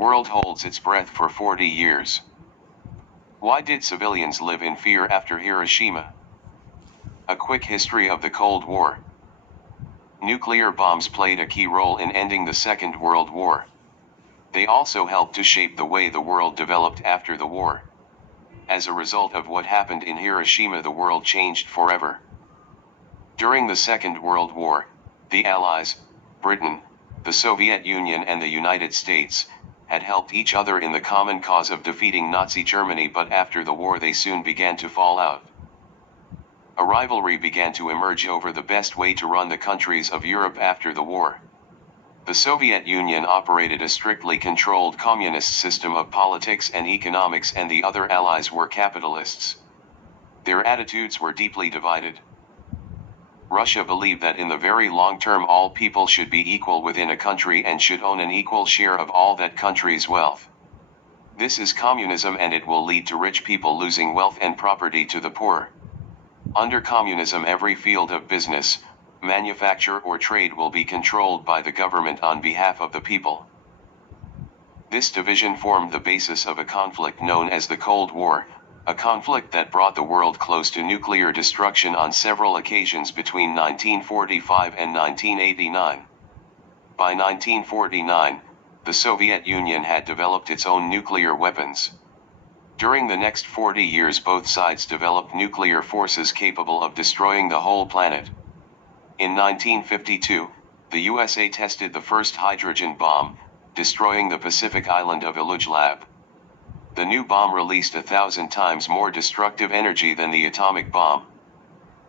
world holds its breath for 40 years. Why did civilians live in fear after Hiroshima? A quick history of the Cold War. Nuclear bombs played a key role in ending the Second World War. They also helped to shape the way the world developed after the war. As a result of what happened in Hiroshima, the world changed forever. During the Second World War, the Allies, Britain, the Soviet Union and the United States, had helped each other in the common cause of defeating Nazi Germany, but after the war they soon began to fall out. A rivalry began to emerge over the best way to run the countries of Europe after the war. The Soviet Union operated a strictly controlled communist system of politics and economics, and the other allies were capitalists. Their attitudes were deeply divided. Russia believed that in the very long term all people should be equal within a country and should own an equal share of all that country's wealth. This is communism, and it will lead to rich people losing wealth and property to the poor. Under communism, every field of business, manufacture or trade will be controlled by the government on behalf of the people. This division formed the basis of a conflict known as the Cold War, a conflict that brought the world close to nuclear destruction on several occasions between 1945 and 1989. By 1949, the Soviet Union had developed its own nuclear weapons. During the next 40 years, both sides developed nuclear forces capable of destroying the whole planet. In 1952, the USA tested the first hydrogen bomb, destroying the Pacific island of Ilujlab. The new bomb released 1,000 times more destructive energy than the atomic bomb.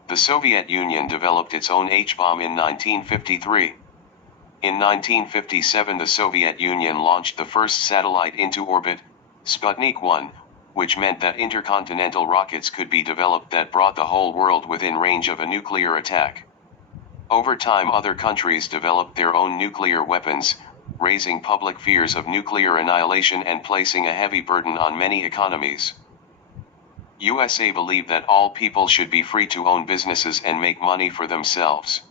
The Soviet Union developed its own H-bomb in 1953. In 1957, the Soviet Union launched the first satellite into orbit, Sputnik 1, which meant that intercontinental rockets could be developed that brought the whole world within range of a nuclear attack. Over time, other countries developed their own nuclear weapons, raising public fears of nuclear annihilation and placing a heavy burden on many economies. USA believed that all people should be free to own businesses and make money for themselves.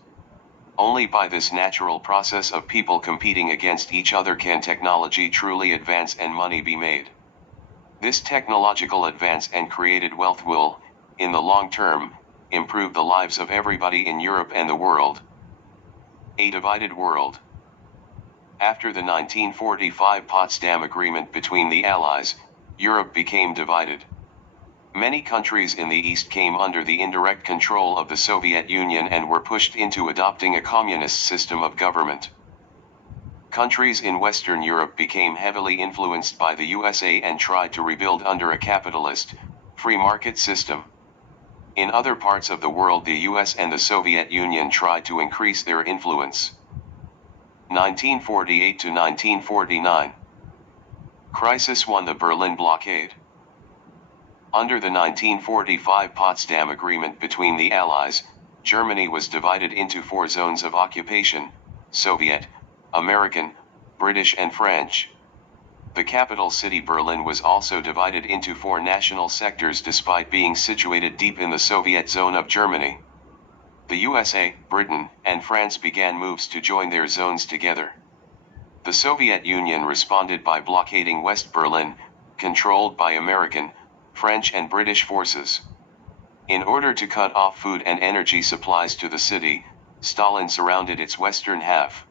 Only by this natural process of people competing against each other can technology truly advance and money be made. This technological advance and created wealth will, in the long term, improve the lives of everybody in Europe and the world. A divided world. After the 1945 Potsdam Agreement between the Allies, Europe became divided. Many countries in the East came under the indirect control of the Soviet Union and were pushed into adopting a communist system of government. Countries in Western Europe became heavily influenced by the USA and tried to rebuild under a capitalist, free market system. In other parts of the world, the US and the Soviet Union tried to increase their influence. 1948 to 1949. Crisis won the Berlin blockade. Under the 1945 Potsdam Agreement between the Allies, Germany was divided into 4 zones of occupation: Soviet, American, British and French. The capital city Berlin was also divided into 4 national sectors despite being situated deep in the Soviet zone of Germany. The USA, Britain, and France began moves to join their zones together. The Soviet Union responded by blockading West Berlin, controlled by American, French and British forces. In order to cut off food and energy supplies to the city, Stalin surrounded its western half.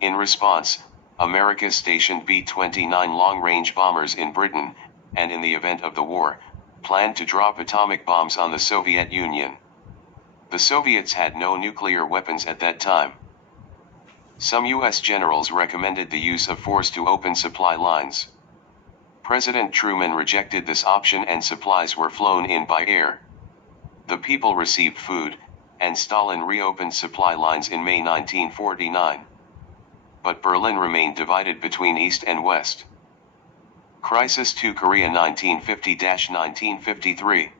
In response, America stationed B-29 long-range bombers in Britain, and in the event of the war, planned to drop atomic bombs on the Soviet Union. The Soviets had no nuclear weapons at that time. Some US generals recommended the use of force to open supply lines. President Truman rejected this option and supplies were flown in by air. The people received food, and Stalin reopened supply lines in May 1949. But Berlin remained divided between East and West. Crisis to Korea 1950-1953.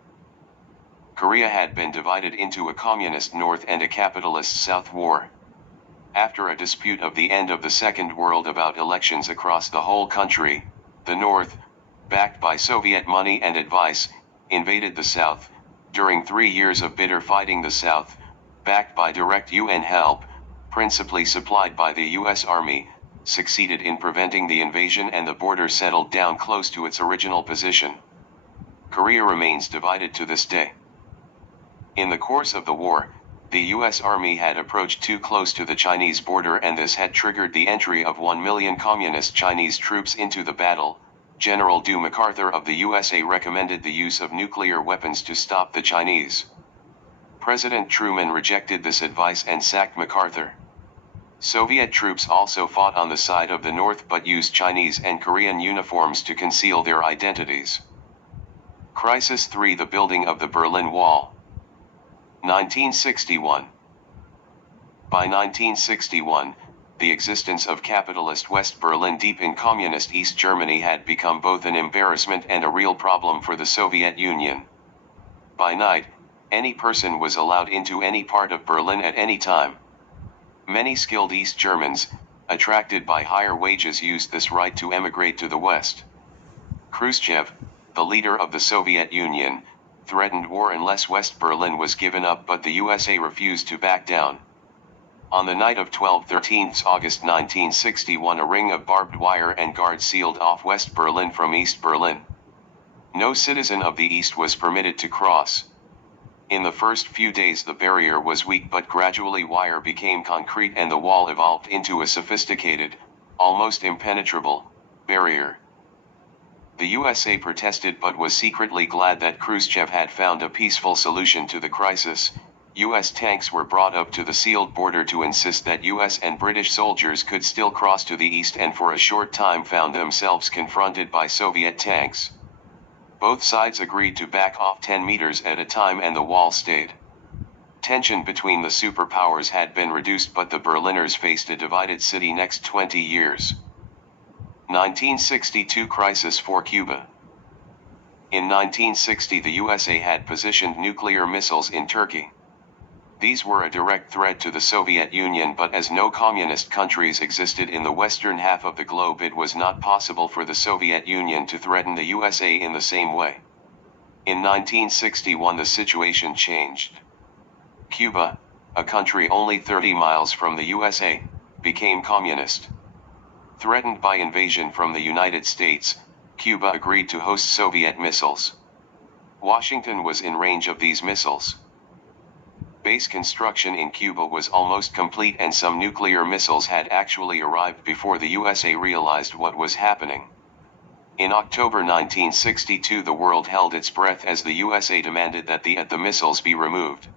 Korea had been divided into a communist North and a capitalist South war. After a dispute of the end of the Second World about elections across the whole country, the North, backed by Soviet money and advice, invaded the South. During 3 years of bitter fighting, the South, backed by direct UN help, principally supplied by the US Army, succeeded in preventing the invasion and the border settled down close to its original position. Korea remains divided to this day. In the course of the war, the U.S. Army had approached too close to the Chinese border, and this had triggered the entry of 1 million Communist Chinese troops into the battle. General Du MacArthur of the USA recommended the use of nuclear weapons to stop the Chinese. President Truman rejected this advice and sacked MacArthur. Soviet troops also fought on the side of the North but used Chinese and Korean uniforms to conceal their identities. Crisis 3: The building of the Berlin Wall. 1961. By 1961, the existence of capitalist West Berlin deep in communist East Germany had become both an embarrassment and a real problem for the Soviet Union. By night, any person was allowed into any part of Berlin at any time. Many skilled East Germans, attracted by higher wages, used this right to emigrate to the West. Khrushchev, the leader of the Soviet Union, threatened war unless West Berlin was given up, but the USA refused to back down. On the night of 12-13 August 1961, a ring of barbed wire and guards sealed off West Berlin from East Berlin. No citizen of the East was permitted to cross. In the first few days the barrier was weak, but gradually wire became concrete and the wall evolved into a sophisticated, almost impenetrable, barrier. The USA protested but was secretly glad that Khrushchev had found a peaceful solution to the crisis. US tanks were brought up to the sealed border to insist that US and British soldiers could still cross to the east, and for a short time found themselves confronted by Soviet tanks. Both sides agreed to back off 10 meters at a time and the wall stayed. Tension between the superpowers had been reduced, but the Berliners faced a divided city next 20 years. 1962 Crisis for Cuba. In 1960 the USA had positioned nuclear missiles in Turkey. These were a direct threat to the Soviet Union, but as no communist countries existed in the western half of the globe, it was not possible for the Soviet Union to threaten the USA in the same way. In 1961 the situation changed. Cuba, a country only 30 miles from the USA, became communist. Threatened by invasion from the United States, Cuba agreed to host Soviet missiles. Washington was in range of these missiles. Base construction in Cuba was almost complete, and some nuclear missiles had actually arrived before the USA realized what was happening. In October 1962 the world held its breath as the USA demanded that the missiles be removed.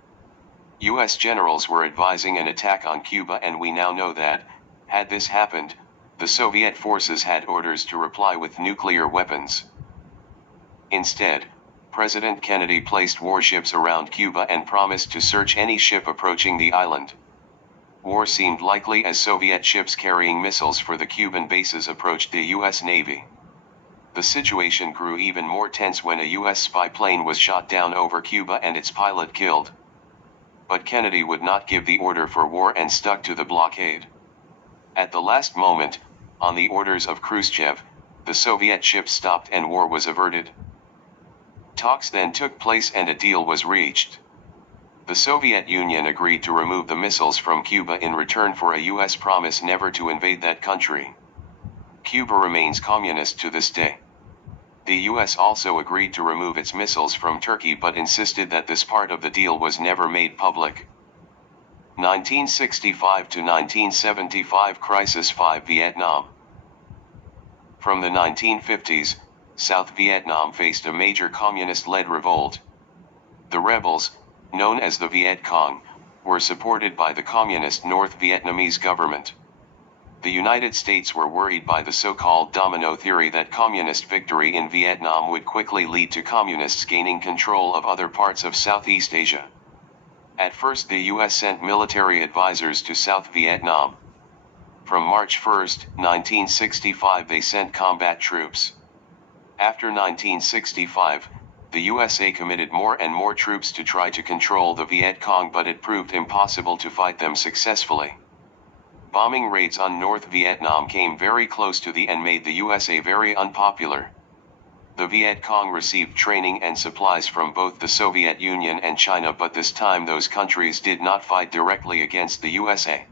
US generals were advising an attack on Cuba, and we now know that, had this happened, the Soviet forces had orders to reply with nuclear weapons. Instead, President Kennedy placed warships around Cuba and promised to search any ship approaching the island. War seemed likely as Soviet ships carrying missiles for the Cuban bases approached the US Navy. The situation grew even more tense when a US spy plane was shot down over Cuba and its pilot killed. But Kennedy would not give the order for war and stuck to the blockade. At the last moment, on the orders of Khrushchev, the Soviet ships stopped and war was averted. Talks then took place and a deal was reached. The Soviet Union agreed to remove the missiles from Cuba in return for a US promise never to invade that country. Cuba remains communist to this day. The US also agreed to remove its missiles from Turkey but insisted that this part of the deal was never made public. 1965 to 1975 Crisis 5 Vietnam. From the 1950s, South Vietnam faced a major communist-led revolt. The rebels, known as the Viet Cong, were supported by the communist North Vietnamese government. The United States were worried by the so-called domino theory that communist victory in Vietnam would quickly lead to communists gaining control of other parts of Southeast Asia. At first the US sent military advisors to South Vietnam. From March 1, 1965 they sent combat troops. After 1965, the USA committed more and more troops to try to control the Viet Cong, but it proved impossible to fight them successfully. Bombing raids on North Vietnam came very close to the end, made the USA very unpopular. The Viet Cong received training and supplies from both the Soviet Union and China, but this time those countries did not fight directly against the USA.